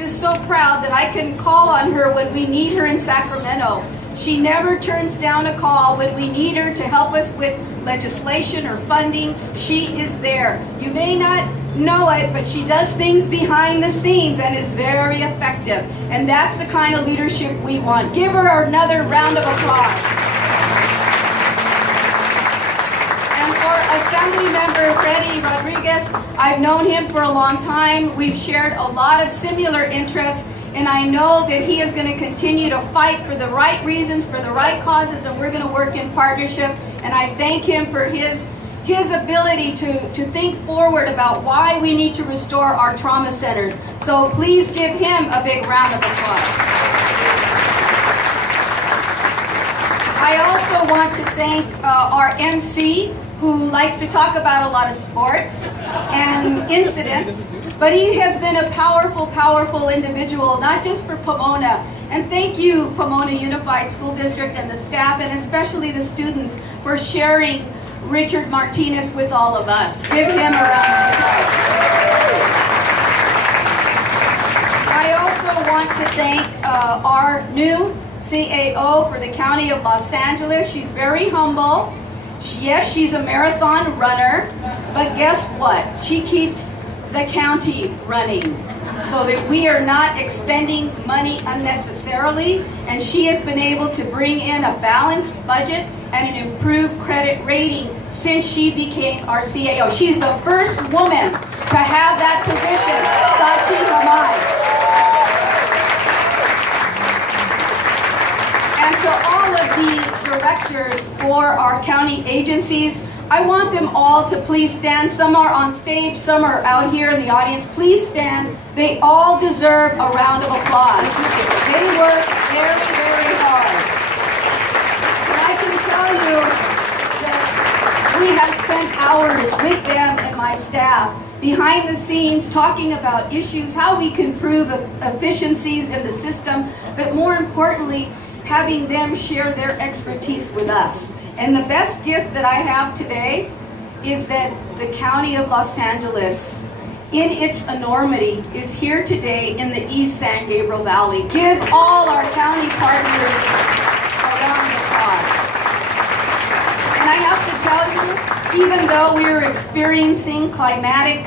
just so proud that I can call on her when we need her in Sacramento. She never turns down a call when we need her to help us with legislation or funding. She is there. You may not know it, but she does things behind the scenes and is very effective. And that's the kind of leadership we want. Give her another round of applause. And for Assembly Member Freddie Rodriguez, I've known him for a long time. We've shared a lot of similar interests. And I know that he is going to continue to fight for the right reasons, for the right causes, and we're going to work in partnership. And I thank him for his ability to think forward about why we need to restore our trauma centers. So please give him a big round of applause. I also want to thank our MC, who likes to talk about a lot of sports and incidents, but he has been a powerful, powerful individual, not just for Pomona. And thank you, Pomona Unified School District and the staff, and especially the students, for sharing Richard Martinez with all of us. Give him a round of applause. I also want to thank our new CAO for the County of Los Angeles. She's very humble. Yes, she's a marathon runner, but guess what? She keeps the county running so that we are not expending money unnecessarily, and she has been able to bring in a balanced budget and an improved credit rating since she became our CAO. She's the first woman to have that position, Sachi Hamai. And to all of the directors for our county agencies, I want them all to please stand. Some are on stage, some are out here in the audience. Please stand. They all deserve a round of applause. They work very, very hard. And I can tell you that we have spent hours with them and my staff behind the scenes talking about issues, how we can improve efficiencies in the system, but more importantly, having them share their expertise with us. And the best gift that I have today is that the County of Los Angeles, in its enormity, is here today in the East San Gabriel Valley. Give all our county partners a round of applause. And I have to tell you, even though we are experiencing climatic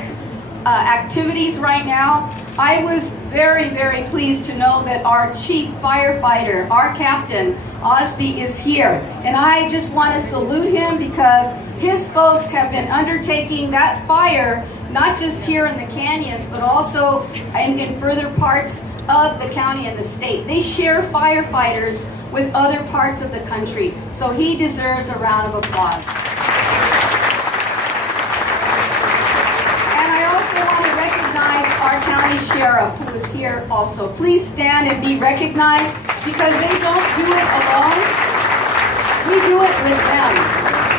activities right now, I was very, very pleased to know that our chief firefighter, our captain, Osby, is here. And I just want to salute him because his folks have been undertaking that fire, not just here in the canyons, but also in further parts of the county and the state. They share firefighters with other parts of the country. So he deserves a round of applause. Our county sheriff, who is here also. Please stand and be recognized because they don't do it alone. We do it with them.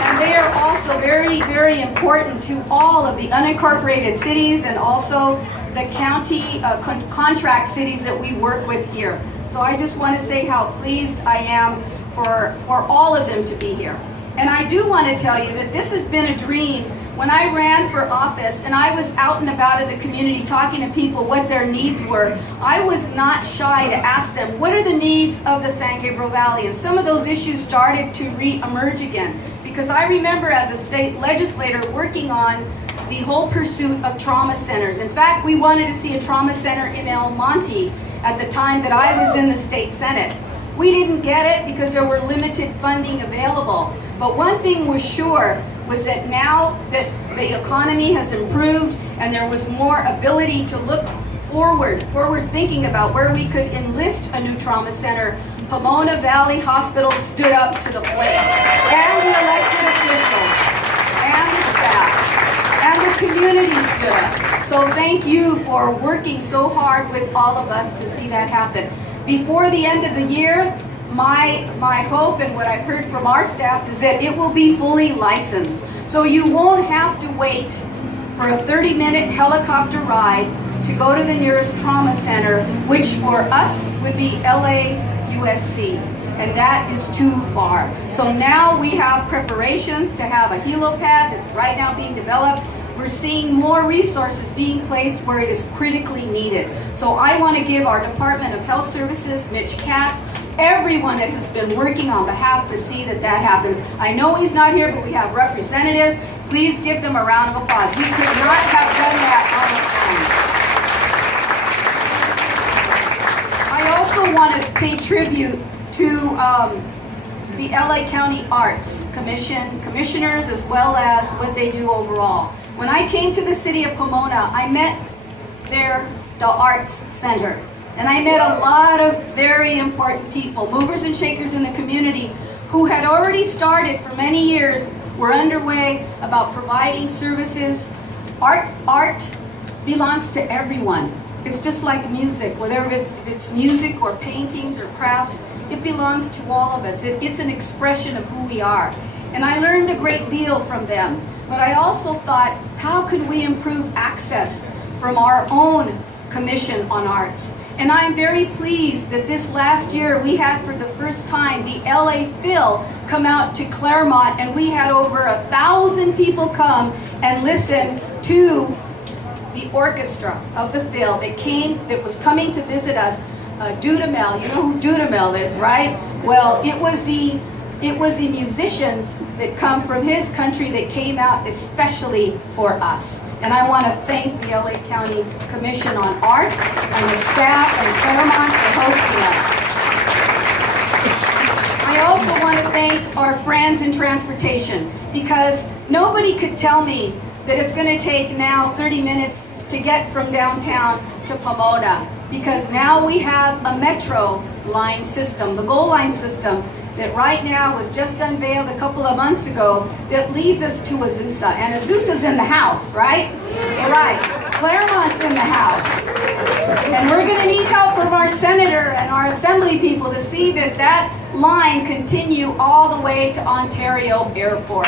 And they are also very, very important to all of the unincorporated cities and also the county contract cities that we work with here. So I just want to say how pleased I am for all of them to be here. And I do want to tell you that this has been a dream. When I ran for office and I was out and about in the community talking to people what their needs were, I was not shy to ask them, what are the needs of the San Gabriel Valley? And some of those issues started to re-emerge again. Because I remember as a state legislator working on the whole pursuit of trauma centers. In fact, we wanted to see a trauma center in El Monte at the time that I was in the state Senate. We didn't get it because there were limited funding available. But one thing was sure, was that now that the economy has improved and there was more ability to look forward thinking about where we could enlist a new trauma center, Pomona Valley Hospital stood up to the plate. And the elected officials, and the staff, and the community stood up. So thank you for working so hard with all of us to see that happen. Before the end of the year, my hope and what I've heard from our staff is that it will be fully licensed. So you won't have to wait for a 30-minute helicopter ride to go to the nearest trauma center, which for us would be LAUSC. And that is too far. So now we have preparations to have a helipad that's right now being developed We're seeing more resources being placed where it is critically needed. So I want to give our Department of Health Services, Mitch Katz, everyone that has been working on behalf to see that that happens. I know he's not here, but we have representatives. Please give them a round of applause. We could not have done that on our own. I also want to pay tribute to the LA County Arts Commission, commissioners, as well as what they do overall. When I came to the city of Pomona, I met the Arts Center. And I met a lot of very important people, movers and shakers in the community, who had already started for many years, were underway about providing services. Art belongs to everyone. It's just like music, whether it's music or paintings or crafts, it belongs to all of us. It's an expression of who we are. And I learned a great deal from them. But I also thought, how can we improve access from our own Commission on Arts? And I'm very pleased that this last year we had for the first time the LA Phil come out to Claremont, and we had over 1,000 people come and listen to the orchestra of the Phil that was coming to visit us. Dudamel, you know who Dudamel is, right? Well, it was the musicians that come from his country that came out especially for us. And I want to thank the LA County Commission on Arts and the staff and Claremont for hosting us. I also want to thank our friends in transportation, because nobody could tell me that it's going to take now 30 minutes to get from downtown to Pomona, because now we have a metro line system, the GO line system, that right now was just unveiled a couple of months ago, that leads us to Azusa. And Azusa's in the house, right? Right. Claremont's in the house. And we're going to need help from our senator and our assembly people to see that that line continue all the way to Ontario Airport.